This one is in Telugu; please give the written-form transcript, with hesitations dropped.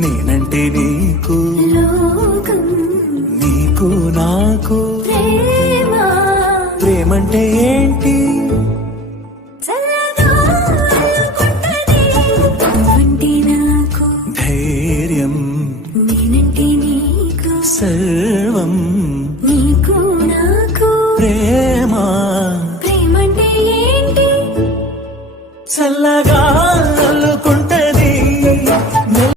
నేనంటే నీకు లోకం నీకు నాకు ప్రేమ ప్రేమంటే ఏంటి చల్లగా అల్లుకుంటది నువ్వంటే నాకు ధైర్యం నేనంటే నీకు సర్వం